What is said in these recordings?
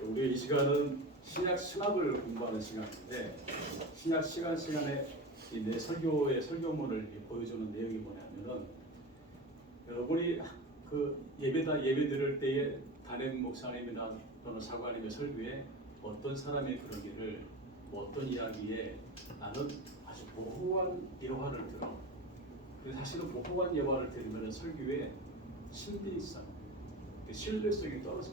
우리 이 시간은 신학을 공부하는 시간인데 신약 시간에 이 내 설교의 설교문을 보여주는 내용이 뭐냐면은 여러분이 그 예배 드릴 때에 담임 목사님이나 또는 사관님의 설교에 어떤 사람이 그러기를 어떤 이야기에 나는 아주 모호한 예화를 들어. 그래서 사실은 모호한 예화를 들으면 설교에 신빙성, 신뢰성이 떨어져.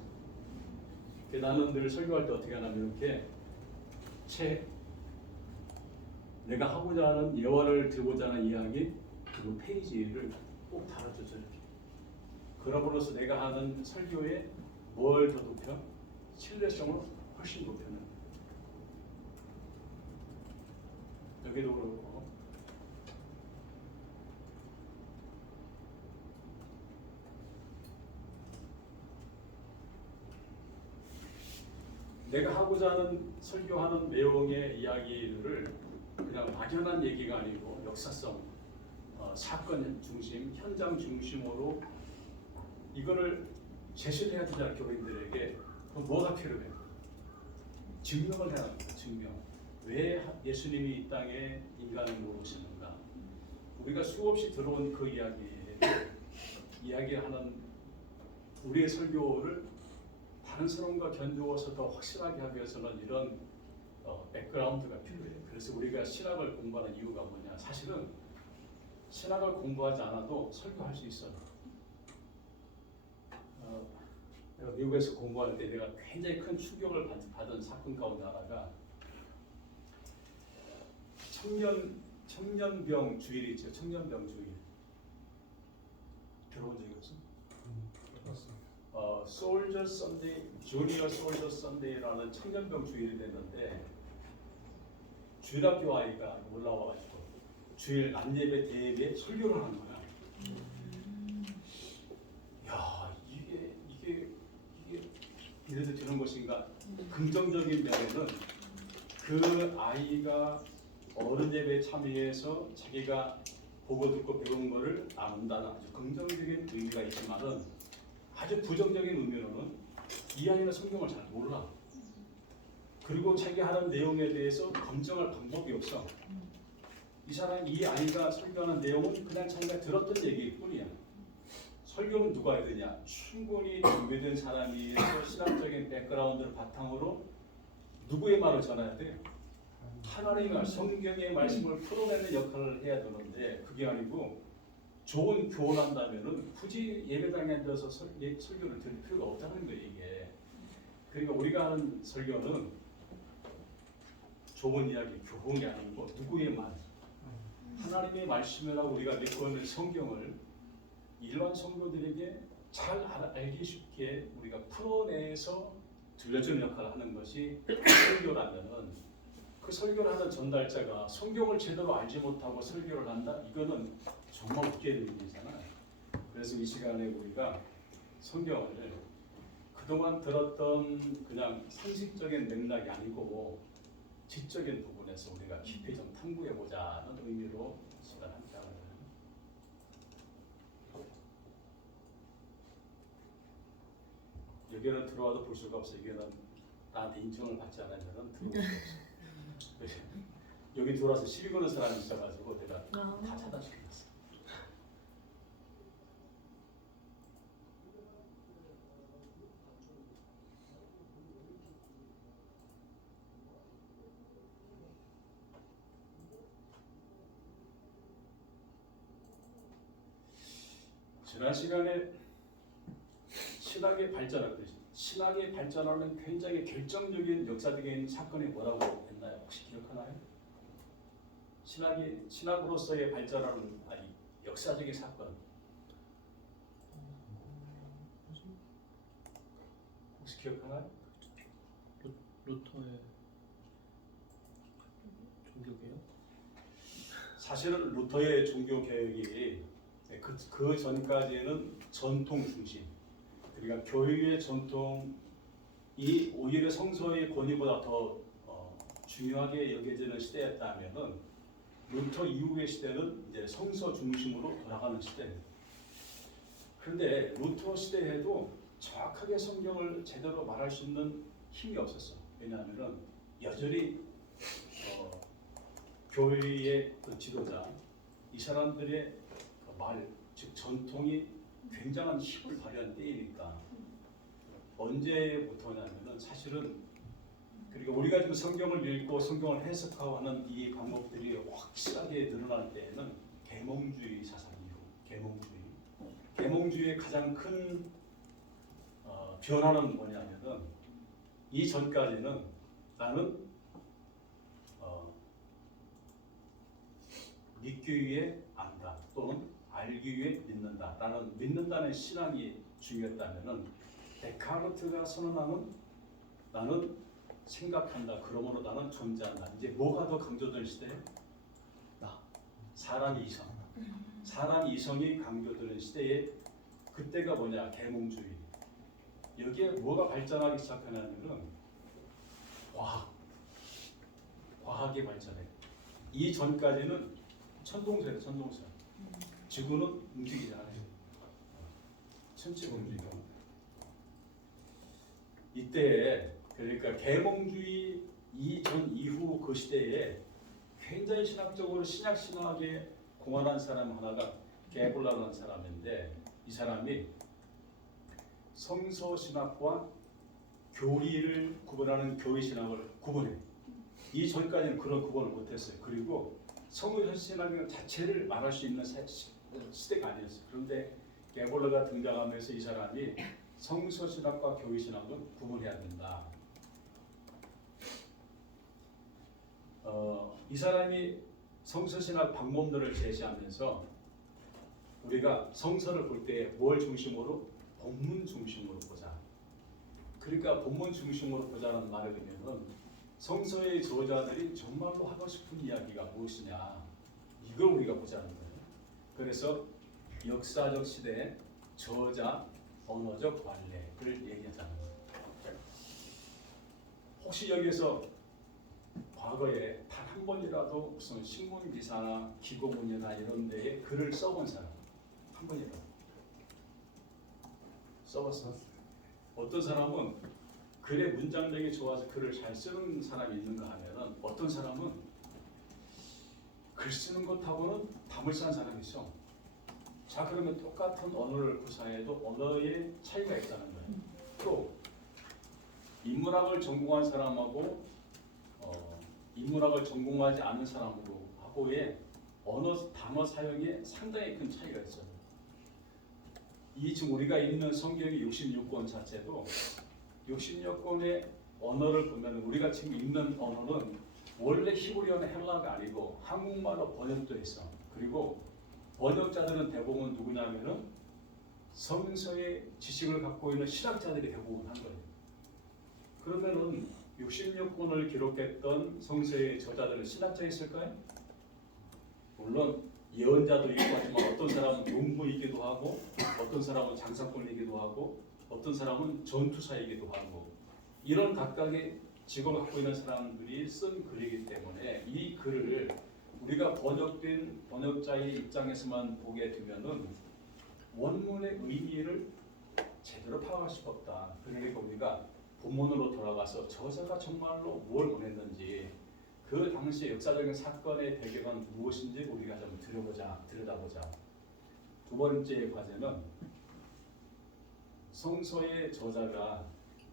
나는 늘 설교할 때 어떻게 하냐면 이렇게 내가 하고자 하는 예화를 들고자 하는 이야기 그 페이지를 꼭 달아줘서 이렇게. 그러므로써 내가 하는 설교에 뭘 더 높여? 신뢰성을 훨씬 높여는. 여기도 그렇고. 내가 하고자 하는 설교하는 내용의 이야기를 그냥 막연한 얘기가 아니고 역사성, 사건 중심, 현장 중심으로 이거를 제시를 해야 되잖아. 교인들에게. 그럼 뭐가 필요해? 증명을 해야 합니다. 증명. 왜 예수님이 이 땅에 인간으로 오시는가? 우리가 수없이 들어온 그 이야기하는 우리의 설교를 다른 사람과 견주어서 더 확실하게 하기 위해서는 이런 백그라운드가 필요해요. 그래서 우리가 신학을 공부하는 이유가 뭐냐? 사실은 신학을 공부하지 않아도 설교할 수 있어요. 내가 미국에서 공부할 때 내가 굉장히 큰 충격을 받은 사건 가운데 하나가 청년병 주일 있죠. 청년병 주일. 들어본 적이 없어? 솔저 선데이, 주니어 솔저 선데이라는 청년병 주일이 됐는데 주일학교 아이가 올라와가지고 주일 낮예배 대예배 설교를 하는 거야. 야, 이게 이래도 되는 것인가? 긍정적인 면에는 그 아이가 어른 예배에 참여해서 자기가 보고 듣고 배운 것을 나눈다는 아주 긍정적인 의미가 있지만은 아주 부정적인 의미로는 이 아이는 성경을 잘 몰라. 그리고 자기 하는 내용에 대해서 검증할 방법이 없어. 이 아이가 설교하는 내용은 그냥 자기가 들었던 얘기일 뿐이야. 설교는 누가 해야 되냐? 충분히 준비된 사람이 해서 신학적인 백그라운드를 바탕으로 누구의 말을 전해야 돼? 하나님의 말, 성경의 말씀을 풀어내는 역할을 해야 되는데 그게 아니고 좋은 교훈한다면은 굳이 예배당에 앉아서 설교를 들을 필요가 없다는 거예요, 이게. 그러니까 우리가 하는 설교는 좋은 이야기, 교훈이 아니고 누구의 말, 하나님의 말씀이라고 우리가 믿고 있는 성경을 일반 성도들에게 잘 알기 쉽게 우리가 풀어내서 들려주는 역할을 하는 것이 설교라면은 그 설교를 하는 전달자가 성경을 제대로 알지 못하고 설교를 한다? 이거는 정말 웃기는 일이잖아요. 그래서 이 시간에 우리가 성경을 그동안 들었던 그냥 상식적인 맥락이 아니고 지적인 부분에서 우리가 깊이 좀 탐구해보자는 의미로 시간 함께 하는 거예요. 여기는 들어와도 볼 수가 없어요. 여기는 나한테 인정을 받지 않으면 들어올 수가 없어요. 여기 들어와서 시비 거는 사람이 있어가지고 내가 다 차단시켰어. 지난 시간에 신학의 발전하는 굉장히 결정적인 역사적인 사건이 뭐라고 했나요? 혹시 기억하나요? 신학으로서의 발전하는 역사적인 사건 혹시 기억하나요? 루터의 종교개혁? 사실은 루터의 종교개혁이 그 전까지는 전통 중심, 그러니까 교회의 전통이 오히려 성서의 권위보다 더 중요하게 여겨지는 시대였다면은 루터 이후의 시대는 이제 성서 중심으로 돌아가는 시대입니다. 그런데 루터 시대에도 정확하게 성경을 제대로 말할 수 있는 힘이 없었어. 왜냐하면은 여전히 교회의 그 지도자 이 사람들의 그 말, 즉 전통이 굉장한 힘을 발휘한 때이니까 언제부터냐면은 사실은 그러니까 우리가 지금 성경을 읽고 성경을 해석하고 하는 이 방법들이 확실하게 늘어날 때에는 계몽주의 사상 이후 계몽주의의 가장 큰 변화는 뭐냐면은 이 전까지는 나는 믿기 위해 안다 또는 알기 위해 믿는다라는 믿는다는 신앙이 중요했다면은 데카르트가 선언하는 나는 생각한다 그러므로 나는 존재한다 이제 뭐가 더 강조될 시대에 나 사람 이성이 강조되는 시대에 그때가 뭐냐 계몽주의 여기에 뭐가 발전하기 시작하냐면은 과학이 발전해 이 전까지는 천동설 지구는 움직이지 않아요 천체가 움직여 이때에 그러니까 계몽주의 이전 이후 그 시대에 굉장히 신학적으로 신약 신학에 공헌한 사람 하나가 게블라라는 사람인데 이 사람이 성서 신학과 교리를 구분하는 교리 신학을 구분해. 이 전까지는 그런 구분을 못했어요. 그리고 성서 신학 자체를 말할 수 있는 시대가 아니었어요. 그런데 게블라가 등장하면서 이 사람이 성서 신학과 교리 신학은 구분해야 된다. 이 사람이 성서신학 방법론을 제시하면서 우리가 성서를 볼 때 뭘 중심으로? 본문 중심으로 보자. 그러니까 본문 중심으로 보자는 말을 하면은 성서의 저자들이 정말로 하고 싶은 이야기가 무엇이냐 이걸 우리가 보자는 거예요. 그래서 역사적 시대의 저자 언어적 관례를 얘기하자는 거예요. 혹시 여기서 과거에 단 한 번이라도 무슨 신문 기사나 기고문이나 이런 데에 글을 써본 사람 한 번이라도 써봤어? 어떤 사람은 글의 문장력이 좋아서 글을 잘 쓰는 사람이 있는가 하면은 어떤 사람은 글 쓰는 것하고는 담을 쌓은 사람이 있어. 자 그러면 똑같은 언어를 구사해도 언어의 차이가 있다는 거예요. 또 인문학을 전공한 사람하고 인문학을 전공하지 않은 사람하고의 언어 단어 사용에 상당히 큰 차이가 있어요. 이 지금 우리가 읽는 성경의 66권 자체도 66권의 언어를 보면 우리가 지금 읽는 언어는 원래 히브리어나 헬라가 아니고 한국말로 번역도 했어. 그리고 번역자들은 대부분 누구냐면은 성서의 지식을 갖고 있는 신학자들이 대부분 한 거예요. 그러면은 66권을 기록했던 성서의 저자들은 신학자였을까요? 물론 예언자도 있고 하지만 어떤 사람은 농부이기도 하고 어떤 사람은 장사꾼이기도 하고 어떤 사람은 전투사이기도 하고 이런 각각의 직업을 갖고 있는 사람들이 쓴 글이기 때문에 이 글을 우리가 번역된 번역자의 입장에서만 보게 되면은 원문의 의미를 제대로 파악할 수가 없다. 그러니까 우리가 본문으로 돌아가서 저자가 정말로 뭘 원했는지 그 당시의 역사적인 사건의 배경은 무엇인지 우리가 좀 들여다보자. 두 번째 과제는 성서의 저자가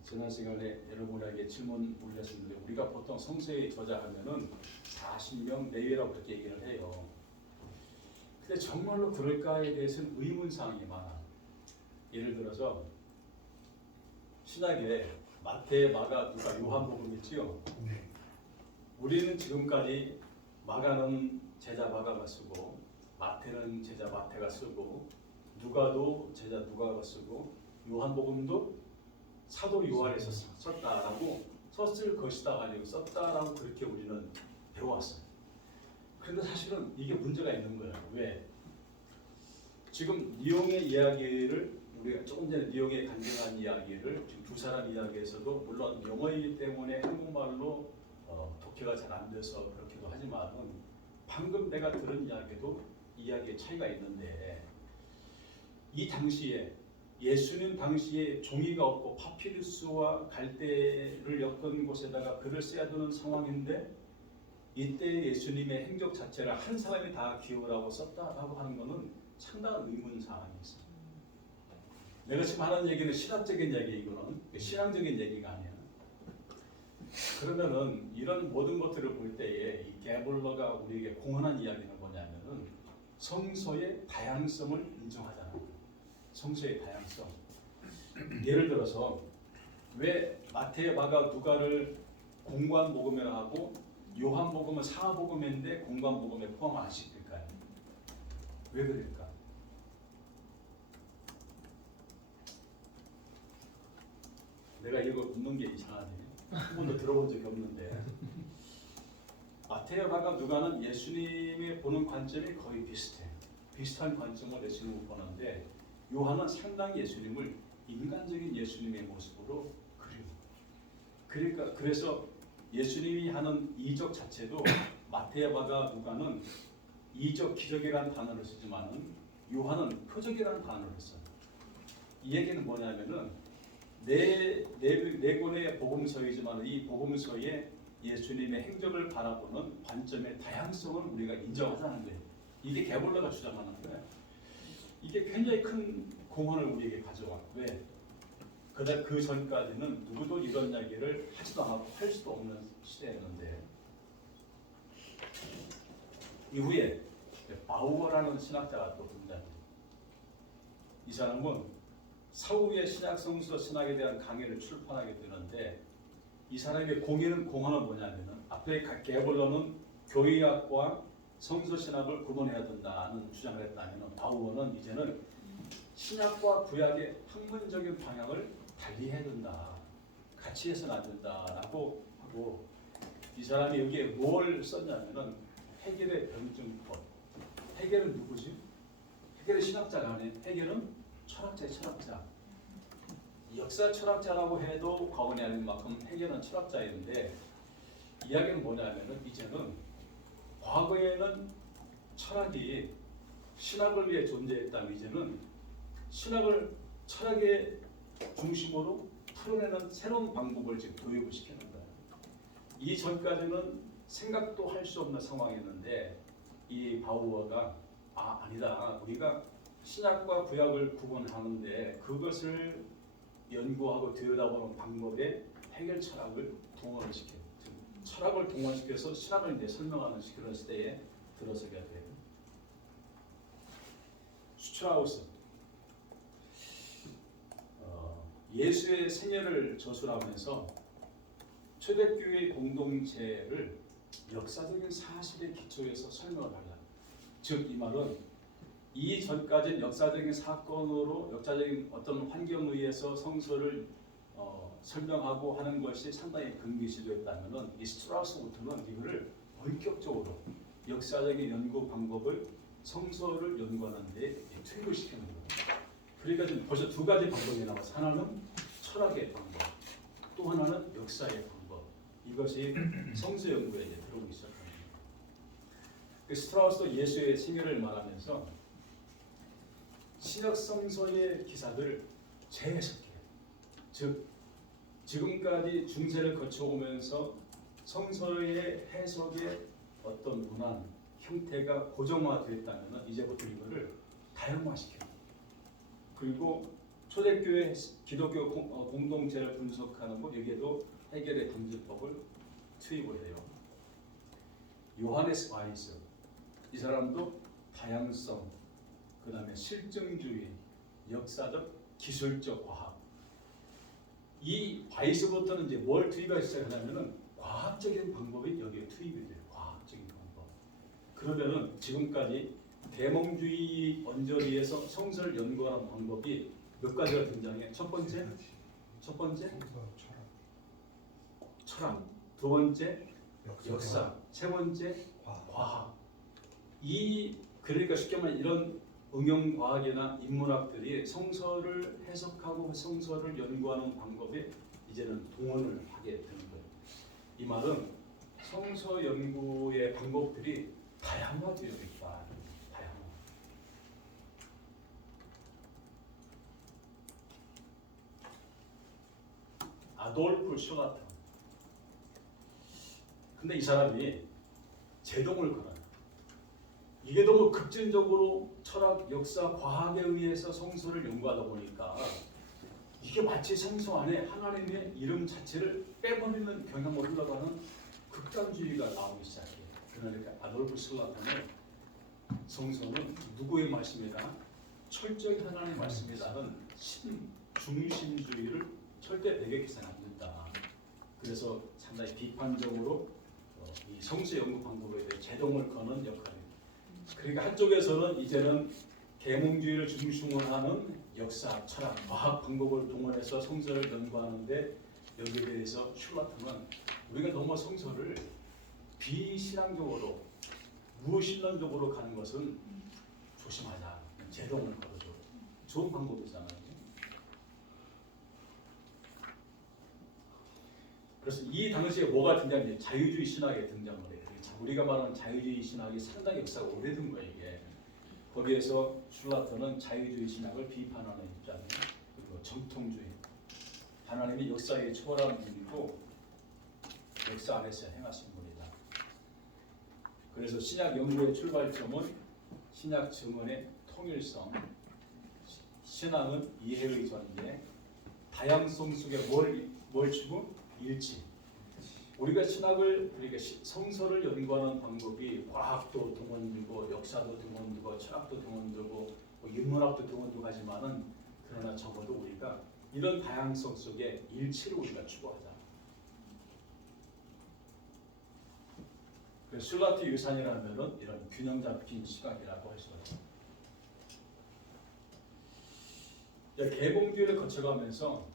지난 시간에 여러분에게 질문 올렸었는데 우리가 보통 성서의 저자 하면은 40명 내외라고 그렇게 얘기를 해요. 근데 정말로 그럴까에 대해서는 의문사항이 많아. 예를 들어서 신약에 마태, 마가, 누가, 요한복음 있지요. 우리는 지금까지 마가는 제자 마가가 쓰고 마태는 제자 마태가 쓰고 누가도 제자 누가가 쓰고 요한복음도 사도 요한이 썼다라고 썼을 것이다 아니고 썼다라고 그렇게 우리는 배워왔어요. 그런데 사실은 이게 문제가 있는 거예요. 왜? 지금 니용의 이야기를 우리가 조금 전에 니용의 간증한 이야기를 지금 두 사람 이야기에서도 물론 영어이기 때문에 한국말로 독해가 잘 안 돼서 그렇기도 하지만은 방금 내가 들은 이야기도 이야기의 차이가 있는데 이 당시에 예수님 당시에 종이가 없고 파피루스와 갈대를 엮은 곳에다가 글을 써야 되는 상황인데 이때 예수님의 행적 자체를 한 사람이 다 기호라고 썼다라고 하는 것은 상당한 의문사항이 있어요. 내가 지금 하는 얘기는 신학적인 얘기이고는 신앙적인 얘기가 아니야. 그러면은 이런 모든 것들을 볼 때에 이 게볼러가 우리에게 공헌한 이야기는 뭐냐면은 성서의 다양성을 인정하잖아요. 성서의 다양성. 예를 들어서 왜 마태, 마가, 누가를 공관복음이라 하고 요한복음은 사복음인데 공관복음에 포함 안 시킬까요? 왜 그럴까? 내가 이거 묻는 게 이상하네. 한 번도 들어본 적이 없는데 마태, 마가, 누가는 예수님의 보는 관점이 거의 비슷해. 비슷한 관점으로 예수님을 보는데 요한은 상당히 예수님을 인간적인 예수님의 모습으로 그리고 그래서 예수님이 하는 이적 자체도 마태, 마가, 누가는 이적, 기적이라는 단어를 쓰지만은 요한은 표적이라는 단어를 써요. 이 얘기는 뭐냐면은 네 권의 복음서이지만 이 복음서에 예수님의 행적을 바라보는 관점의 다양성을 우리가 인정하자는 거예요. 이게 게볼러가 주장하는 거예요. 이게 굉장히 큰 공헌을 우리에게 가져와. 왜? 그다 그 전까지는 누구도 이런 이야기를 하지도 않고 할 수도 없는 시대였는데 이후에 바우어라는 신학자가 또 등장해요. 이 사람은 사후의 신약 성서 신학에 대한 강의를 출판하게 되는데 이 사람의 공헌은 뭐냐면은 앞에 게볼러는 교의학과 성서 신학을 구분해야 된다는 주장을 했다면 바우어는 이제는 신약과 구약의 학문적인 방향을 달리해야 된다. 같이 해서는 안 된다라고 하고 이 사람이 여기에 뭘 썼냐면은 헤겔의 변증법. 헤겔은 누구지? 헤겔은 신학자가 아니에요. 헤겔은 철학자의 철학자. 역사 철학자라고 해도 과언이 아닌 만큼 헤겔은 철학자인데 이야기는 뭐냐면은 이제는 과거에는 철학이 신학을 위해 존재했다면 이제는 신학을 철학의 중심으로 풀어내는 새로운 방법을 지금 도입을 시키는 거예요. 이 전까지는 생각도 할 수 없는 상황이었는데 이 바우어가 아니다. 우리가 신약과 구약을 구분하는데 그것을 연구하고 들여다보는 방법에 헤겔 철학을 동원을 시켜. 철학을 동원시켜서 신학을 이제 설명하는 그런 시대에 들어서게 돼요. 슈트라우스 예수의 생애를 저술하면서 초대교회 공동체를 역사적인 사실에 기초해서 설명을 하려. 즉 이 말은 이 전까지는 역사적인 사건으로 역사적인 어떤 환경에 의해서 성서를 설명하고 하는 것이 상당히 금기시되었다면은 이 스트라우스부터는 이거를 본격적으로 역사적인 연구 방법을 성서를 연구하는 데 투입을 시키는 거예요. 그러니까 지금 벌써 두 가지 방법이 나와서 하나는 철학의 방법, 또 하나는 역사의 방법. 이것이 성서 연구에 이제 들어오기 시작합니다. 스트라우스도 예수의 생애를 말하면서 신약 성서의 기사들을 재해석해요. 즉 지금까지 중세를 거쳐오면서 성서의 해석의 어떤 문안, 형태가 고정화되었다면 이제부터 이거를 다양화시켜요. 그리고 초대교회 기독교 공동체를 분석하는 것 여기에도 헤겔의 변증법을 투입을 해요. 요하네스 바이스 이 사람도 다양성, 그 다음에 실증주의, 역사적, 기술적 과학. 이 바이스부터는 이제 뭘 투입하기 시작하냐면은 과학적인 방법이 여기에 투입이 돼요. 과학적인 방법. 그러면은 지금까지 계몽주의 언저리에서 성서를 연구하는 방법이 몇 가지가 등장해. 첫 번째 철학, 두 번째 역사, 세 번째 과학. 그러니까 쉽게 말하면 이런 응용 과학이나 인문학들이 성서를 해석하고 성서를 연구하는 방법에 이제는 동원을 하게 되는 거예요. 이 말은 성서 연구의 방법들이 다양화되어 있다. 다양화. 아돌프 슐라터. 근데 이 사람이 제동을 걸어요. 이게 너무 급진적으로 철학, 역사, 과학에 의해서 성서를 연구하다 보니까 이게 마치 성서 안에 하나님의 이름 자체를 빼버리는 경향으로 흘러가는 극단주의가 나오기 시작해요. 그러니까 아돌프 슐라터는 성서는 누구의 말씀이다? 철저히 하나님의 말씀이다는 중심주의를 절대 배격해서는 안 된다. 그래서 상당히 비판적으로 이 성서 연구 방법에 대해 제동을 거는 역할입니다. 그러니까 한쪽에서는 이제는 계몽주의를 중심으로 하는 역사, 철학, 과학 방법을 동원해서 성서를 연구하는데 여기에 대해서 슐라터는 우리가 너무 성서를 비신앙적으로 무신론적으로 가는 것은 조심하자. 제동을 걸어줘. 좋은 방법이잖아요. 그래서 이 당시에 뭐가 등장해? 자유주의 신학이 등장을 해요. 우리가 말하는 자유주의 신학이 상당히 역사가 오래된 거예요. 이게. 거기에서 슐라터는 자유주의 신학을 비판하는 입장이에요. 그리고 정통주의. 하나님이 역사에 초월한 분이고 역사 안에서 행하신 분이다. 그래서 신약 연구의 출발점은 신약 증언의 통일성, 신앙은 이해의 전제, 다양성 속에 뭘 주고? 일치. 우리가 신학을 그러니까 성서를 연구하는 방법이 과학도 동원되고 역사도 동원되고 철학도 동원되고 인문학도 동원되고 하지만은 그러나 적어도 우리가 이런 다양성 속에 일치를 우리가 추구하자. 그래서 슐라트 유산이라면은 이런 균형 잡힌 시각이라고 할 수가 있습니다. 계몽주의를 거쳐가면서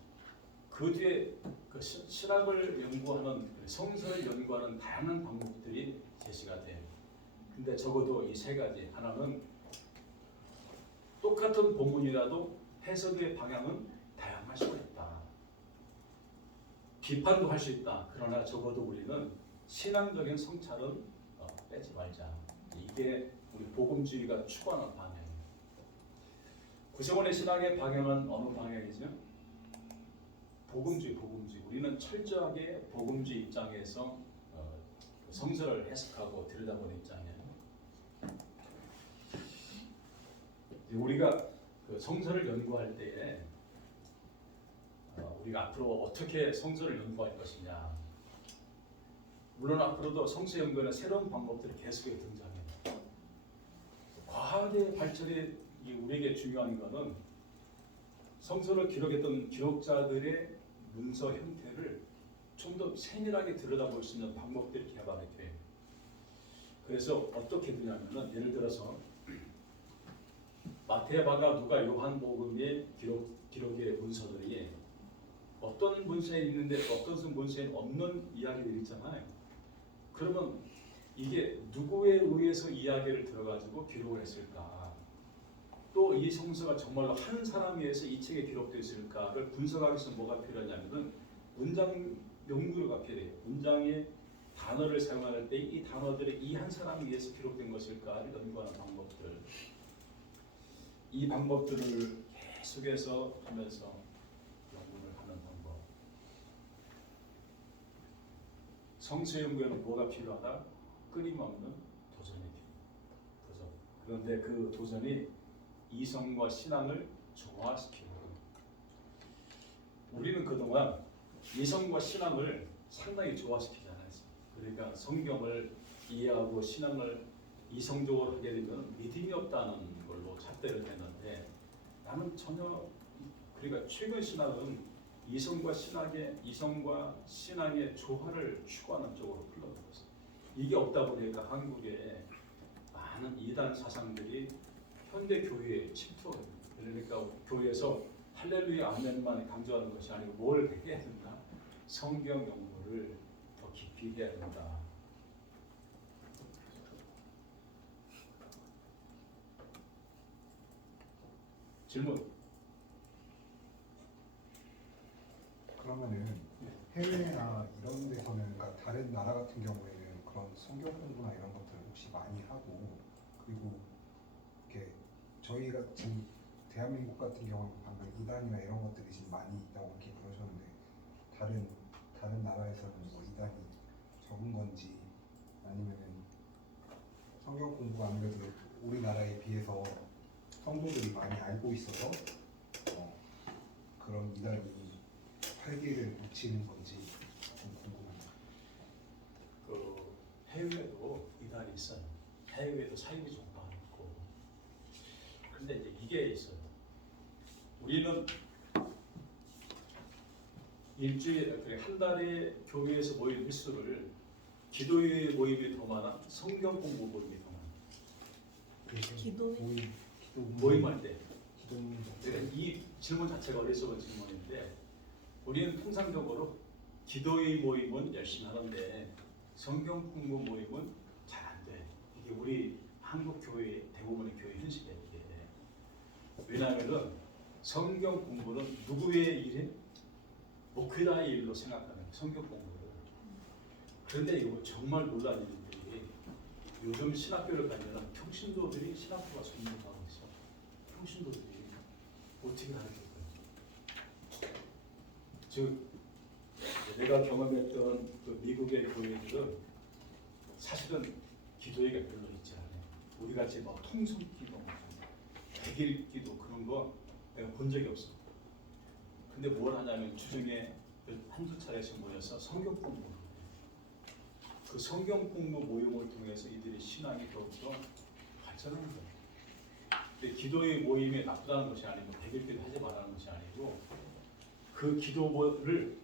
그 뒤에 그 신학을 연구하는 성서를 연구하는 다양한 방법들이 제시가 돼요. 근데 적어도 이 세 가지 하나는 똑같은 본문이라도 해석의 방향은 다양할 수가 있다. 비판도 할 수 있다. 그러나 적어도 우리는 신앙적인 성찰은 빼지 말자. 이게 우리 복음주의가 추구하는 방향이에요. 구세원의 신학의 방향은 어느 방향이죠? 복음주의. 우리는 철저하게 복음주의 입장에서 성서를 해석하고 들여다보는 입장이에요. 우리가 그 성서를 연구할 때에 우리가 앞으로 어떻게 성서를 연구할 것이냐. 물론 앞으로도 성서 연구에는 새로운 방법들이 계속해서 등장해요. 과학의 발전이 우리에게 중요한 것은 성서를 기록했던 기록자들의 문서 형태를 좀 더 세밀하게 들여다볼 수 있는 방법들이 개발이 돼요. 그래서 어떻게 되냐면은 예를 들어서 마태, 마가, 누가, 요한복음의 기록의 문서들이 어떤 문서에 있는데 어떤 문서에 없는 이야기들이 있잖아요. 그러면 이게 누구에 의해서 이야기를 들어가지고 기록을 했을까? 또 이 성서가 정말로 한 사람에 의해서 이 책에 기록되어 있을까를 분석하기 위해서 뭐가 필요하냐면은 문장 연구가 필요해요. 문장의 단어를 사용할 때 이 단어들이 이 한 사람에 의해서 기록된 것일까를 연구하는 방법들. 이 방법들을 계속해서 하면서 연구를 하는 방법. 성서 연구에는 뭐가 필요하다? 끊임없는 도전이 필요해요. 도전. 그런데 그 도전이 이성과 신앙을 조화시키고 우리는 그동안 이성과 신앙을 상당히 조화시키지 않았어요. 그러니까 성경을 이해하고 신앙을 이성적으로 하게 되면 믿음이 없다는 걸로 잣대를 댔는데 나는 전혀 그러니까 최근 신학은 이성과 신앙의 조화를 추구하는 쪽으로 흘러들었어요. 이게 없다 보니까 한국에 많은 이단 사상들이 현대 교회에 침투합니다. 그러니까 교회에서 할렐루야 아멘만 강조하는 것이 아니고 뭘 해야 된다? 성경 연구를 더 깊이 해야 된다. 질문. 그러면은 해외나 이런 데서는 그러니까 다른 나라 같은 경우에는 그런 성경 공부나 이런 것들을 혹시 많이 하고 그리고 이렇게 저희가 지금 대한민국 같은 경우는 방금 이단이나 이런 것들이 지금 많이 있다고 이렇게 그러셨는데 다른 나라에서는 뭐 이단이 적은 건지 아니면은 성경 공부가 아무래도 우리나라에 비해서 성도들이 많이 알고 있어서 그런 이단이 활기를 묻히는 건지 좀 궁금합니다. 그 해외에도 이단이 있어요. 해외에도 사이비 종파가 있고. 근데 이제 이게 있어요. 우리는 일주일, 그래 한 달에 교회에서 모인 횟수를 기도의 모임이 더 많아, 성경 공부 모임이 더 많아. 기도 모임할 때. 기도문 그러니까 이 질문 자체가 어리석은 질문인데, 우리는 통상적으로 기도의 모임은 열심히 하는데 성경 공부 모임은 잘 안 돼. 이게 우리 한국 교회 대부분의 교회 현실이에요. 이게. 왜냐하면은 성경 공부는 누구의 일에? 목회자의 일로 생각하는 성경 공부를. 그런데 이거 정말 놀라는 일들이, 요즘 신학교를 가면은 평신도들이 신학교가 전문가고 있어. 평신도들이 어떻게 가르칠까요? 즉 내가 경험했던 그 미국의 교회들은 사실은 기도회가 별로 있지 않아요. 우리 같이 막 통성기도, 백일기도 그런 거 내가 본 적이 없어. 근데 뭘 하냐면 주중에 한두 차례씩 모여서 성경 공부를 해요. 그 성경 공부 모임을 통해서 이들의 신앙이 더욱더 발전하는 거예요. 근데 기도의 모임이 나쁘다는 것이 아니고 백일기도 하지 말라는 것이 아니고, 그 기도를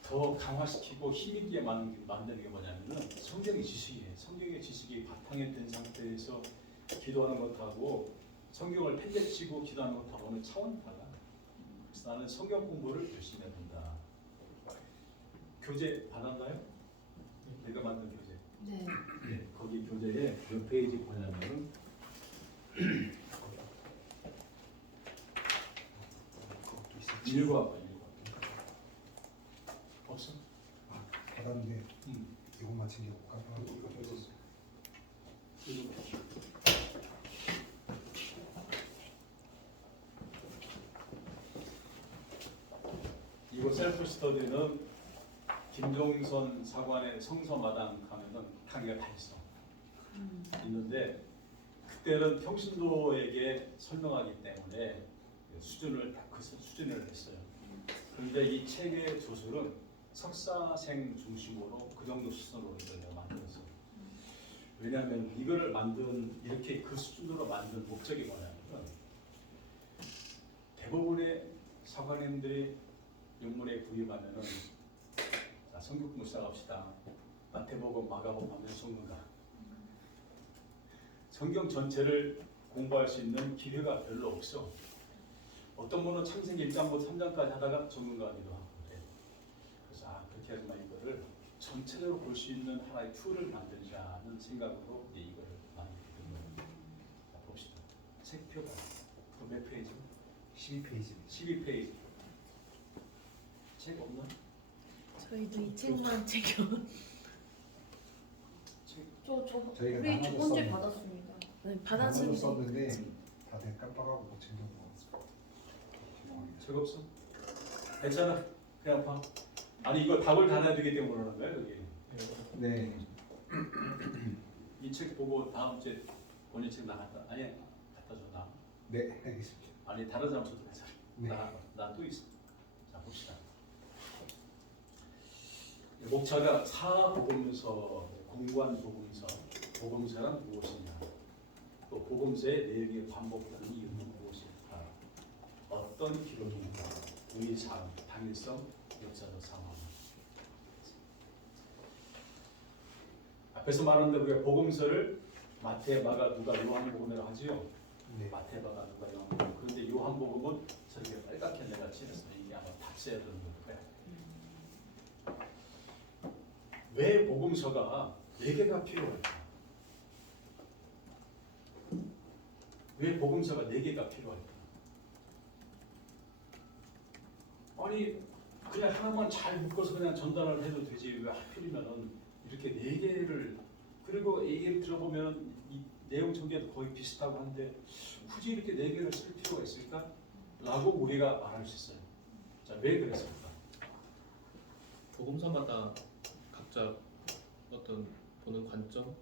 더 강화시키고 힘있게 만드는 게 뭐냐면은 성경의 지식이에요. 성경의 지식이 바탕에 든 상태에서 기도하는 것하고 성경을 팽개치고 기도하는 것하고는 차원이 달라. 그래서 나는 성경 공부를 열심히 해야 된다. 교재 받았나요? 내가 만든 교재. 네. 네, 거기 교재에 몇 페이지 보냐면은 그것도 있었지. 읽어봐. 없어? 받았는데 응. 이것만 챙겨볼까? 이거 있었어. 이거 셀프 스터디는 김종선 사관의 성서마당 가면은 강의가 다 있어. 있는데 그때는 평신도에게 설명하기 때문에 수준을 그 수준을 했어요. 그런데 이 책의 조술은 석사생 중심으로 그 정도 수준으로 이걸 내가 만들었어. 왜냐하면 이거를 만든, 이렇게 그 수준으로 만든 목적이 뭐냐면, 대부분의 사관님들이 영문에 구입하면은, 자, 성경 공부 시작합시다. 마태복음, 마가복음 하면 성경가. 성경 전체를 공부할 수 있는 기회가 별로 없어. 어떤 분은 창세기 1장부터 3장까지 하다가 전문가기도 하고 그래. 그래서 그렇게 하지 마, 이거를 전체적으로 볼 수 있는 하나의 툴을 만들자는 생각으로 이거를 만들게 된 거예요. 자, 봅시다. 책표가 몇 페이지? 12페이지. 12페이지. 책 없나? 저희도 이 책만 챙겨. 책. 저희가 우리 첫 나눠서 번째 썼는데. 받았습니다. 네, 나눠서 받아쓰기. 썼는데 다들 깜빡하고 못 챙겨서 책 없어? 괜찮아. 그냥 봐. 아니 이거 답을 달아야 되기 때문에 그러는 거야 여기. 네. 이 책 보고 다음 주에 본인 책 나갔다. 아니 갖다 줘 나. 네, 알겠습니다. 아니 다른 사람 줘도 괜찮아. 네. 나 또 있어. 자 봅시다. 목차가 사복음서, 공관 복음서. 복음서란 무엇이냐? 또 복음서의 내용이 반복되는 이유는 무엇일까? 어떤 기록인가? 우리 삶, 당일성, 역사적 상황. 앞에서 말한 대로 우리가 복음서를 마태, 마가, 누가, 요한복음이라고 하지요. 네. 마태, 마가, 누가, 요한복음. 그런데 요한복음은 저렇게 빨갛게 내가 칠했어. 이게 아마 닫혀야 되는 거야. 왜 복음서가 4개가 필요할까? 왜 복음서가 4개가 필요할까? 아니 그냥 하나만 잘 묶어서 그냥 전달을 해도 되지 왜 하필이면은 이렇게 4개를, 그리고 얘기를 들어보면 이 내용 전개도 거의 비슷하고 한데 굳이 이렇게 4개를 쓸 필요가 있을까? 라고 우리가 말할 수 있어요. 자, 왜 그랬을까? 복음서마다 각자 어떤 보는 관점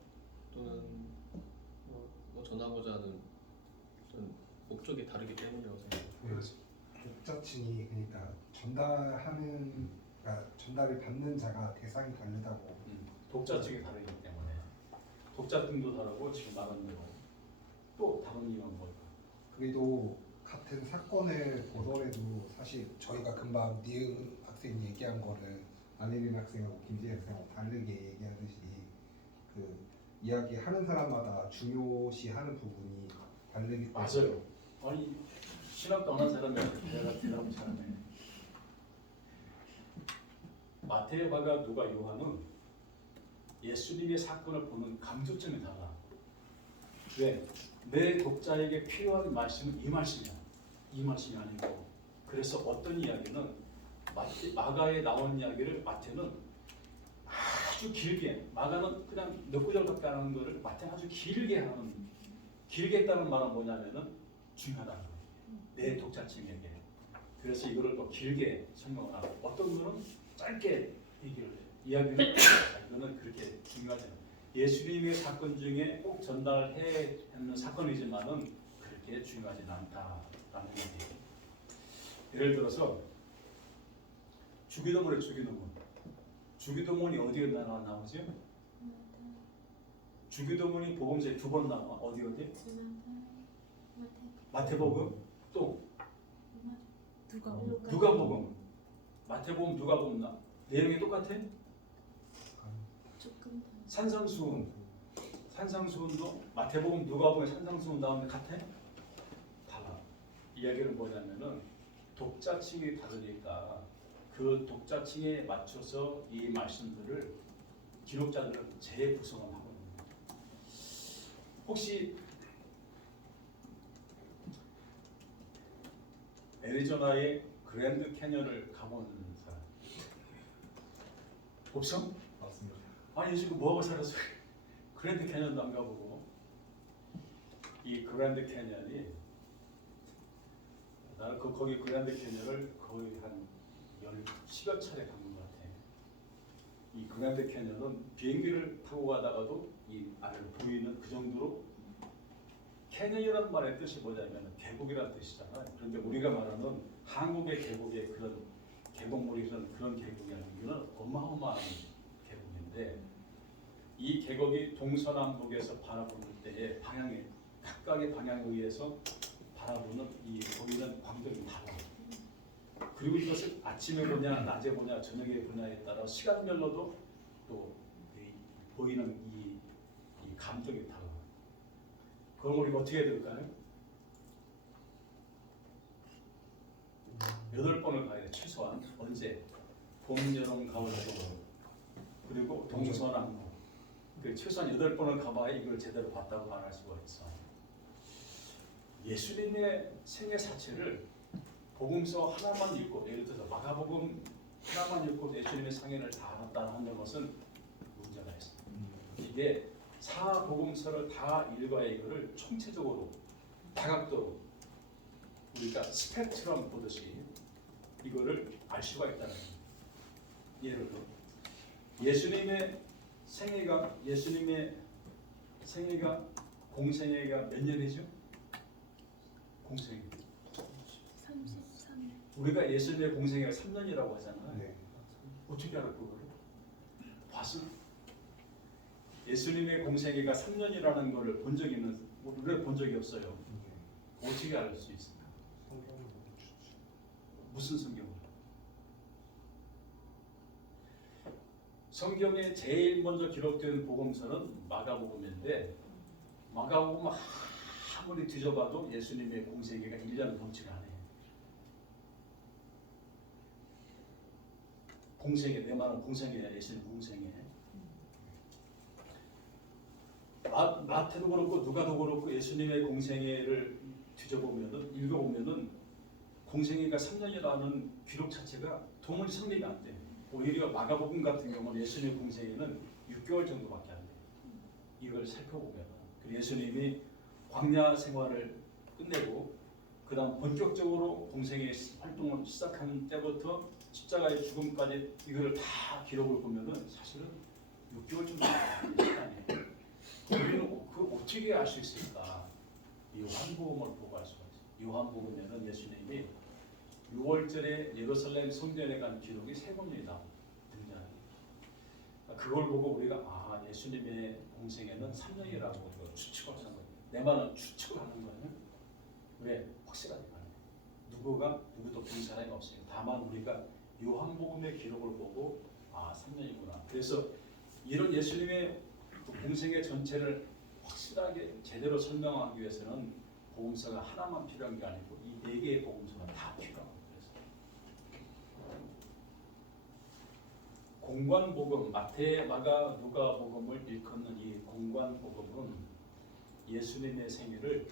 또는 뭐 전하고자 하는 어떤 목적이 다르기 때문이라고 생각해요. 그렇죠. 목자층이 그러니까 그러니까 전달을 받는 자가 대상이 다르다고. 독자층이 다르기 때문에 독자층도 다르고 지금 말한 대로 또 다른 이유는 뭘까? 그래도 같은 사건을 보더라도 사실 저희가 금방 니은 학생이 얘기한 거를 안혜린 학생하고 김재현 학생하고 다르게 얘기하듯이 그 이야기하는 사람마다 중요시하는 부분이 다르기 때문에. 맞아요. 아니 신학도 안 한 사람이 내가 대답을 잘하네. 마태와 마가 누가 요한은 예수님의 사건을 보는 감도점이 달라. 왜? 내 독자에게 필요한 말씀은 이 말씀이야. 이 말씀이 아니고. 그래서 어떤 이야기는 마가에 나온 이야기를 마태는 아주 길게, 마가는 그냥 몇 구절밖에 안 하는 거를 마태는 아주 길게 하는. 길게 했다는 말은 뭐냐면은 중요하다는 거예요. 내 독자층에게. 그래서 이거를 더 길게 설명을 하고 어떤 거는 짧게 얘기를 해요. 이야기를 이거는 그렇게 중요하지 않아요. 예수님의 사건 중에 꼭 전달해야 하는 사건이지만은 그렇게 중요하지 않다라는 얘기예요. 예를 들어서 주기도문의 주기도문. 주기도문이 어디에 나오죠? 주기도문이 복음서에 2번 나와. 어디? 마태복음 또 누가복음. 마태복음 누가복음 나. 내용이 똑같아? 조금 산상수훈. 산상수훈도 마태복음 누가복음의 산상수훈 다음에 같아? 달라. 이야기는 뭐냐면은 독자층이 다르니까 그 독자층에 맞춰서 이 말씀들을 기록자들은 재구성을 하고 있는 거죠. 혹시 애리조나의 그랜드 캐년을 가본 사람 없어? 맞습니다. 아니 지금 뭐하고 살았어? 그랜드 캐년도 안 가보고. 이 그랜드 캐년이 나는 거기 그랜드 캐년을 거의 한 10여 차례 간 것 같아. 이 그랜드 캐년은 비행기를 타고 가다가도 이 안을 보이는 그 정도로. 캐년이라는 말의 뜻이 뭐냐면 계곡이라는 뜻이잖아요. 그런데 우리가 말하는 한국의 계곡의 그런 계곡물이 흐르는 그런 계곡이 아니라 이거는 어마어마한 계곡인데 이 계곡이 동서남북에서 바라보는 때에 방향에 각각의 방향에 의해서 바라보는 이 보이는 광경이 달라요. 그리고 이것을 아침에 보냐, 낮에 보냐, 저녁에 보냐에 따라 시간별로도 또 보이는 이 감정이 달라요. 그럼 우리가 어떻게 해야 될까요? 8번을 가야 돼. 최소한. 언제? 봄, 여름, 가을, 겨울. 그리고 동서남북. 최소한 8번을 가봐야 이걸 제대로 봤다고 말할 수가 있어. 예수님의 생애 자체를 복음서 하나만 읽고, 예를 들어서 마가복음 하나만 읽고 예수님의 생애를 다 알았다는 것은 문제가 있어. 이게 사복음서를 다 읽어야 이거를 총체적으로 다각도로 우리가 스펙트럼 보듯이 이거를 알 수가 있다는 거예요. 예를 들어 예수님의 생애가 공생애가 몇 년이죠? 공생애. 33년. 우리가 예수님의 공생애가 3년이라고 하잖아요. 네. 어떻게 알아 그거를? 봤어? 예수님의 공생애가 3년이라는 것을 본 적이 있는 우리가 본 적이 없어요. 어떻게 알 수 있을까? 성경을 보고 주죠. 무슨 성경? 성경에 제일 먼저 기록된 복음서는 마가복음인데 마가복음 아무리 뒤져봐도 예수님의 공생애가 1년 넘지가 않아요. 공생애, 내 말은 공생애야. 예수님 공생애. 마태도 그렇고 누가도 그렇고 예수님의 공생애를 뒤져보면은 읽어보면은 공생애가 3년이라는 기록 자체가 도무지 성립이 안 돼. 오히려 마가복음 같은 경우는 예수님의 공생애는 6개월 정도밖에 안 돼. 이걸 살펴보면 예수님이 광야 생활을 끝내고 그다음 본격적으로 공생애 활동을 시작한 때부터 십자가의 죽음까지 이거를 다 기록을 보면은 사실은 6개월 정도 시간이에요. 우리는 그 어떻게 알 수 있을까? 요한복음을 보고 알 수가 있어요. 요한복음에는 예수님이 6월절에 예루살렘 성전에 간 기록이 3번이나 등장해요. 그걸 보고 우리가 예수님의 공생애는 3년이라고 추측을 하는 거예요. 내 말은 추측을 하는 거예요. 왜? 확실하지 않아요. 누구도 본 사람이 없어요. 다만 우리가 요한복음의 기록을 보고 3년이구나. 그래서 이런 예수님의 공생애 전체를 확실하게 제대로 설명하기 위해서는 복음서가 하나만 필요한 게 아니고 이 4개의 복음서가 다 필요합니다. 공관복음, 마태, 마가, 누가복음을 일컫는 이 공관복음은 예수님의 생애를,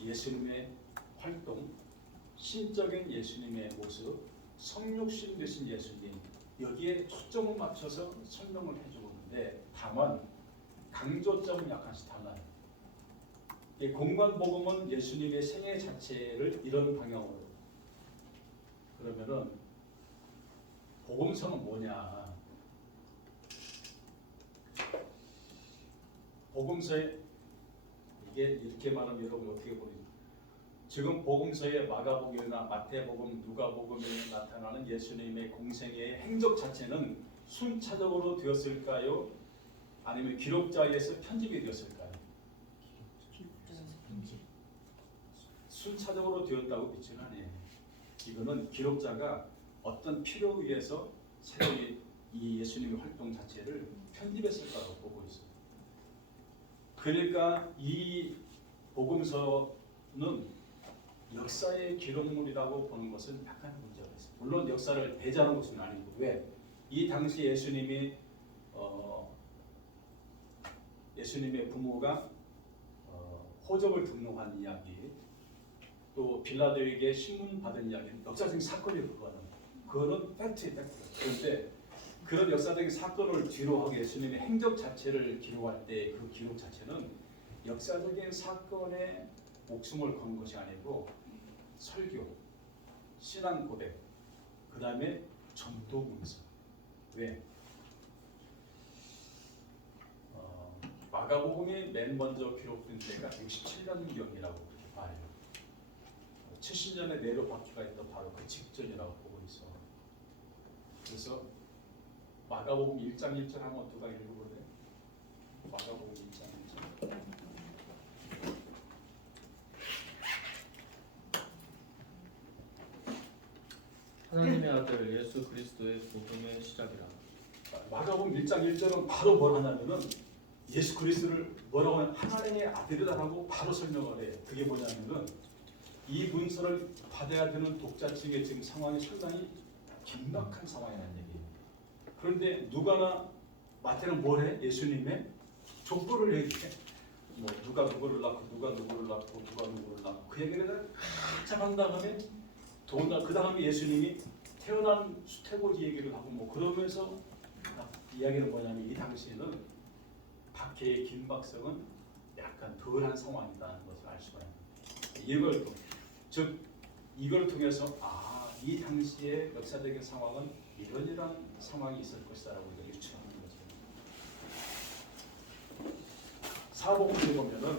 예수님의 활동, 신적인 예수님의 모습, 성육신 되신 예수님, 여기에 초점을 맞춰서 설명을 해주고 있는데 다만 강조점은 약간씩 달라요. 이 공관복음은 예수님의 생애 자체를 이런 방향으로, 그러면은 복음서는 뭐냐? 복음서에 이게 이렇게 말하면 여러분 어떻게 보니? 지금 복음서의 마가복음이나 마태복음, 누가복음에 나타나는 예수님의 공생애의 행적 자체는 순차적으로 되었을까요? 아니면 기록자에 의해서 편집이 되었을까요? 순차적으로 되었다고 믿지는 않아요. 이거는 기록자가 어떤 필요에 의해서 새로이 이 예수님의 활동 자체를 편집했을 거라고 보고 있어요. 그러니까 이 복음서는 역사의 기록물이라고 보는 것은 약간 문제가 있어요. 물론 역사를 배제하는 것은 아니고, 왜? 이 당시 예수님의 부모가 호적을 등록한 이야기, 또 빌라도에게 신문 받은 이야기는 역사적인 사건이에요. 그거는 팩트예요. 그런데 그런 역사적인 사건을 뒤로 하고 예수님의 행적 자체를 기록할 때 그 기록 자체는 역사적인 사건에 목숨을 건 것이 아니고 설교, 신앙 고백, 그 다음에 전도 문서. 왜? 마가복음이 맨 먼저 기록된 때가 67년경이라고 그렇게 봐요. 70년의 내로 바퀴가 있던 바로 그 직전이라고 보고 있어. 그래서 마가복음 1장 1절 한번 누가 읽어볼래? 마가복음 1장 1절. 하나님의 아들 예수 그리스도의 복음의 시작이라. 마가복음 1장 1절은 바로 뭘 하냐면은 예수 그리스도를 뭐라고 하면 하나님의 아들이라고 바로 설명을 해요. 그게 뭐냐면은 이 문서를 받아야 되는 독자층의 지금 상황이 상당히 긴박한 상황이라는 얘기예요. 그런데 누가나 마태는 뭘 해? 예수님의 족보를 얘기해. 뭐 누가 누구를 낳고 누가 누구를 낳고 누가 누구를 낳고 그 얘기를 한참 한 다음에 그 다음에 예수님이 태어난 수태고지 얘기를 하고 뭐 그러면서 이야기는 뭐냐면 이 당시에는 박해의 긴박성은 약간 덜한 상황이라는 것을 알 수가 있습니다. 이걸 통해서 이 당시의 역사적인 상황은 이런 상황이 있을 것이다라고 우리가 유추하는 거죠. 사복음에 보면은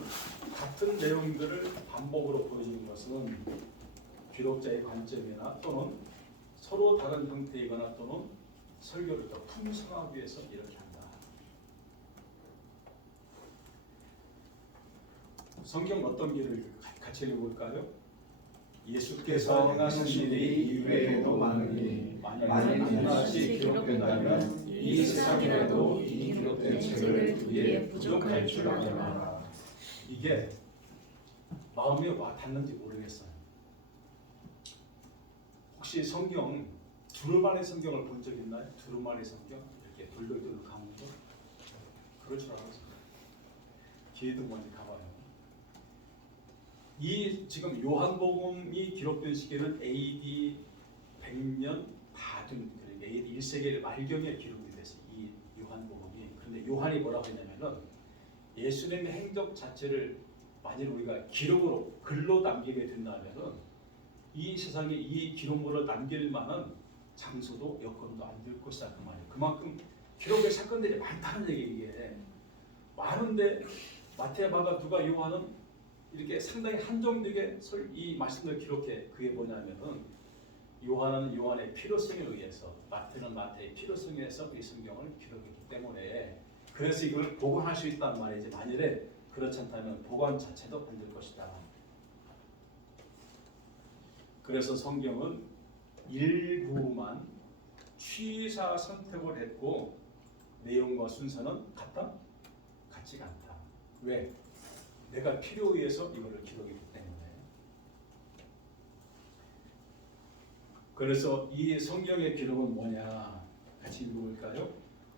같은 내용들을 반복으로 보여주는 것은 기록자의 관점이나 또는 서로 다른 형태이거나 또는 설교를 더 풍성하기 위해서 이렇게 한다. 성경 어떤 길을 같이 읽어볼까요? 예수께서 행하신 일이 이외에도 많으니 만일 하나씩 기록된다면 이 세상이라도 이 기록된 책을 위해 부족할 줄 아노라. 이게 마음에 와 닿는지 모르겠어요. 혹시 성경 두루마리 성경을 본 적 있나요? 두루마리 성경 이렇게 돌돌돌 가는 거 그럴 줄 알았어요. 기회도 먼저 가봐요. 이 지금 요한복음이 기록된 시기는 AD 100년 다듬 AD 1세기 말경에 기록이 됐어요. 이 요한복음이. 그런데 요한이 뭐라고 했냐면은 예수님의 행적 자체를 만일 우리가 기록으로 글로 남기게 된다면은 이 세상에 이 기록물을 남길 만한 장소도 여건도 안 될 것이다 그 말이에요. 그만큼 기록의 사건들이 많다는 얘기 이게 많은데 마태, 마가, 누가, 요한은 이렇게 상당히 한정되게 이 말씀을 기록해. 그게 뭐냐면은 요한은 요한의 필요성에 의해서, 마태는 마태의 필요성에 의해서 이 성경을 기록했기 때문에 그래서 이걸 보관할 수 있단 말이지. 만일에 그렇지 않다면 보관 자체도 안 될 것이다. 그래서 성경은 일부만 취사 선택을 했고 내용과 순서는 같지가 않다. 왜? 내가 필요에 의해서 이거를 기록했기 때문에. 그래서 이 성경의 기록은 뭐냐? 같이 읽어볼까요?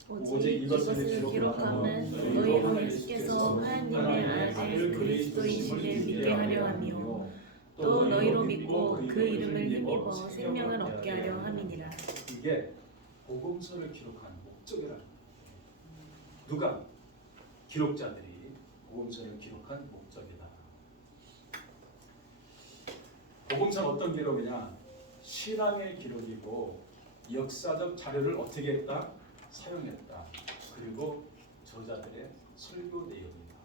오직 이것을 기록함은 너희로 예수께서 하나님의 아들 그리스도이심을 믿게 하려 함이요 또 너희로 믿고 그 이름을 힘입어 생명을 얻게 하려 함이니라. 이게 복음서를 기록하는 목적이라는 거예요. 누가? 기록자들이 복음서를 기록한 목적이다. 복음서는 어떤 기록이냐? 신앙의 기록이고 역사적 자료를 어떻게 했다? 사용했다. 그리고 저자들의 설교 내용이다.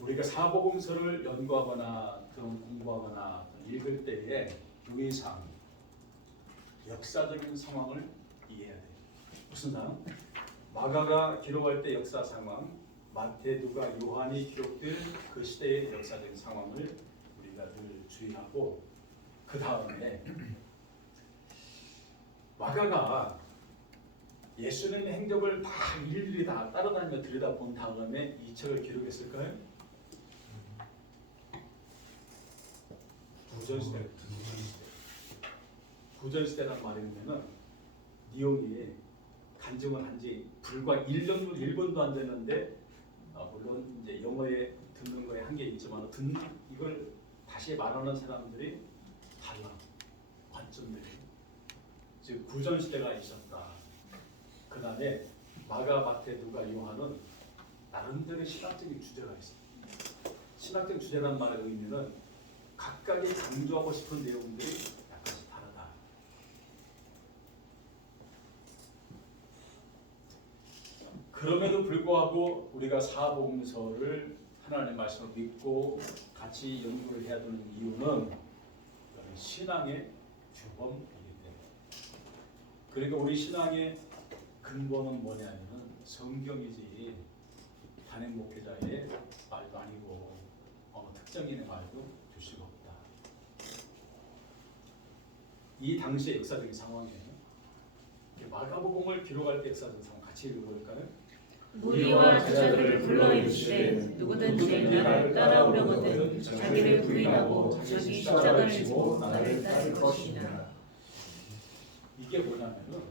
우리가 사복음서를 연구하거나 또는 공부하거나 읽을 때에 유의사항, 역사적인 상황을 이해해야 돼요. 무슨 상황? 마가가 기록할 때 역사 상황, 마태, 누가, 요한이 기록된 그 시대의 역사적인 상황을 우리가 늘 주의하고 그 다음에 마가가 예수님의 행적을 다 일일이 다 따라다니며 들여다본 다음에 이 책을 기록했을까요? 구전시대란 말이면은 니온이 간증을 한지 불과 1년도 안 됐는데 물론 이제 영어에 듣는 거에 한계 있지만 이걸 다시 말하는 사람들이 달라. 관점들이. 즉 구전시대가 있었다. 그 다음에 마가, 마태, 누가, 요한은 나름대로 신학적인 주제가 있습니다. 신학적 주제란 말의 의미는 각각이 강조하고 싶은 내용들이 약간씩 다르다. 그럼에도 불구하고 우리가 사복음서를 하나님의 말씀을 믿고 같이 연구를 해야 되는 이유는 신앙의 규범이기 때문에. 그러니까 우리 신앙의 근본은 뭐냐면 성경이지 단임 목회자의 말도 아니고 어느 특정인의 말도 될 수가 없다. 이 당시의 역사적인 상황이에요. 마가복음을 기록할 때 역사적인 상황 같이 읽어볼까요? 무리와 제자들을 불러 이르시되 누구든지 나를 따라오려거든 자기를 부인하고 자기 십자가를 지고 나를 따를 것이니라. 이게 뭐냐면은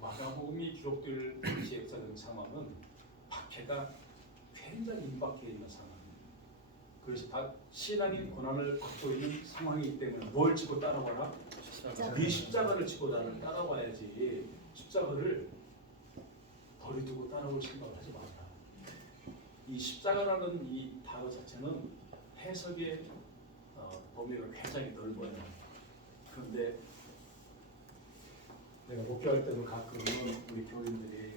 마가복음이 기록될 당시 역사적인 상황은 박해가 굉장히 임박해 있는 상황입니다. 그래서 신앙의 고난을 받고 있는 상황이기 때문에 뭘 지고 따라와라? 네 십자가를 지고 나를 따라와야지. 십자가를 버리두고 따라올 생각을 하지 마라. 이 십자가라는 이 단어 자체는 해석의 범위가 굉장히 넓어요. 그런데 내가 목회할 때도 가끔은 우리 교인들이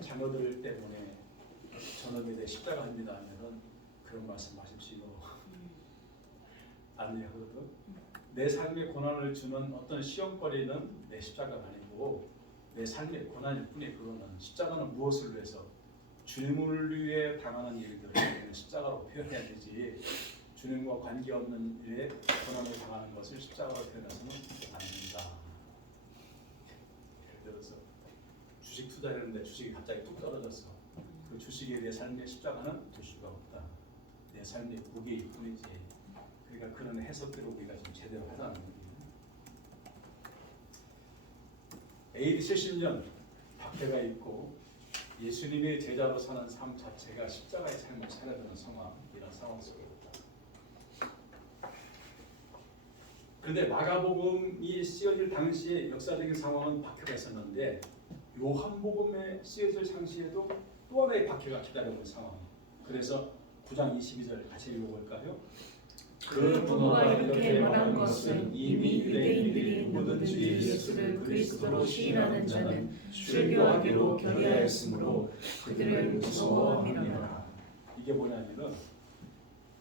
자녀들 때문에 저놈이 내 십자가 합니다 하면은 그런 말씀하십시오. 안 하거든. 내 삶에 고난을 주는 어떤 시험거리는 내 십자가가 아니고 내 삶의 고난일 뿐이에요. 그거는 십자가는 무엇을 위해서? 주님을 위해 당하는 일들을 십자가로 표현해야 되지. 주님과 관계없는 일에 고난을 당하는 것을 십자가로 표현해서는 안 된다. 예를 들어서 주식 투자했는데 주식이 갑자기 뚝 떨어졌어. 그 주식에 내 삶의 십자가는 될 수가 없다. 내 삶의 무게일 뿐이지. 그러니까 그런 해석들을 우리가 좀 제대로 하자는 거예요. AD 70년 박해가 있고 예수님의 제자로 사는 삶 자체가 십자가의 삶을 살아야 되는 상황, 이런 상황 속에 있다. 그런데 마가복음이 쓰여질 당시의 역사적인 상황은 박해가 있었는데 요한복음에 쓰여질 당시에도 또 하나의 박해가 기다리고 있는 상황. 그래서 9장 22절 같이 읽어볼까요? 그 부모가 이렇게 말한 것은 이미 유대인들이 누구든지 예수를 그리스도로 시인하는 자는 출교하기로 결의하였으므로 그들을 무서워함이라. 이게 뭐냐면은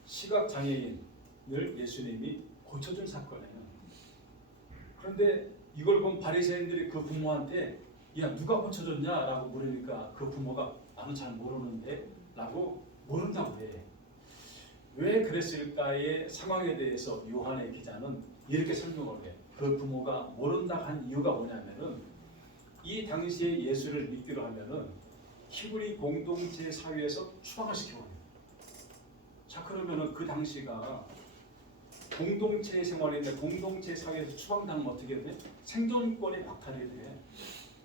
시각 장애인을 예수님이 고쳐준 사건이에요. 그런데 이걸 본 바리새인들이 그 부모한테 야 누가 고쳐줬냐라고 물으니까 그 부모가 나는 잘 모르는데라고 모른다고 해. 왜 그랬을까의 상황에 대해서 요한의 기자는 이렇게 설명을 해. 그 부모가 모른다 한 이유가 뭐냐면은 이 당시에 예수를 믿기로 하면은 히브리 공동체 사회에서 추방을 시켜버려요. 자 그러면은 그 당시가 공동체 생활인데 공동체 사회에서 추방당하면 어떻게 돼? 생존권이 박탈이 돼.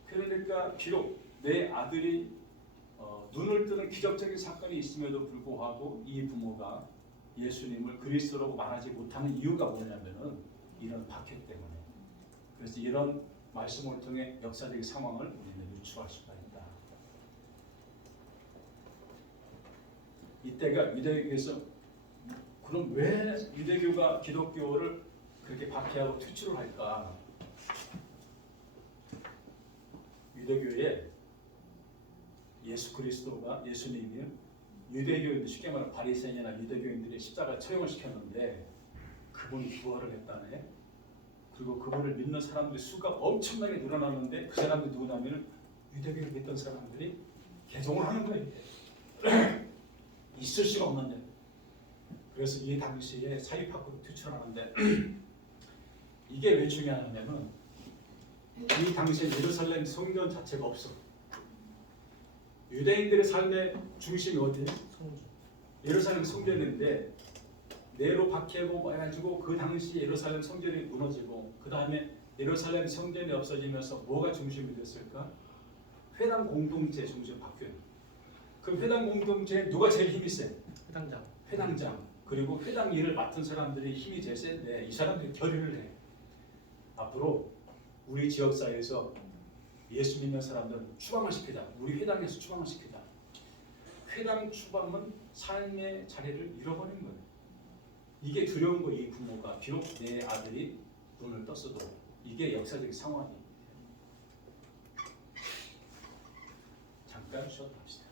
그러니까 비록 내 아들이 눈을 뜨는 기적적인 사건이 있음에도 불구하고 이 부모가 예수님을 그리스도라고 말하지 못하는 이유가 뭐냐면은 이런 박해 때문에. 그래서 이런 말씀을 통해 역사적인 상황을 우리는 유추할 수가 있다. 이때가 유대교에서 그럼 왜 유대교가 기독교를 그렇게 박해하고 퇴출을 할까? 유대교에 예수 그리스도가 예수님이 유대교인들 쉽게 말하면 바리새인이나 유대교인들이 십자가 처형을 시켰는데 그분이 부활을 했다네. 그리고 그분을 믿는 사람들의 수가 엄청나게 늘어났는데 그 사람들이 누구냐면 유대교를 믿던 사람들이 개종을 하는 거예요. 있을 수가 없는 일. 그래서 이 당시에 사회 밖으로 퇴출하는데 이게 왜 중요하냐면 이 당시에 예루살렘 성전 자체가 없어. 유대인들의 삶의 중심이 어디예요? 예루살렘 성전인데 네로 박해고 해가지고 그 당시 예루살렘 성전이 무너지고 그 다음에 예루살렘 성전이 없어지면서 뭐가 중심이 됐을까? 회당 공동체 중심 바뀌어요. 그 회당 공동체에 누가 제일 힘이 세? 회당장. 회당장. 그리고 회당 일을 맡은 사람들이 힘이 제일 센데 이 사람들이 결의를 해. 앞으로 우리 지역사회에서 예수 믿는 사람들은 추방을 시키자. 우리 회당에서 추방을 시키자. 회당 추방은 삶의 자리를 잃어버린 거예요. 이게 두려운 거예요. 이 부모가 비록 내 아들이 눈을 떴어도 이게 역사적 상황이에요. 잠깐 쉬었다 합시다.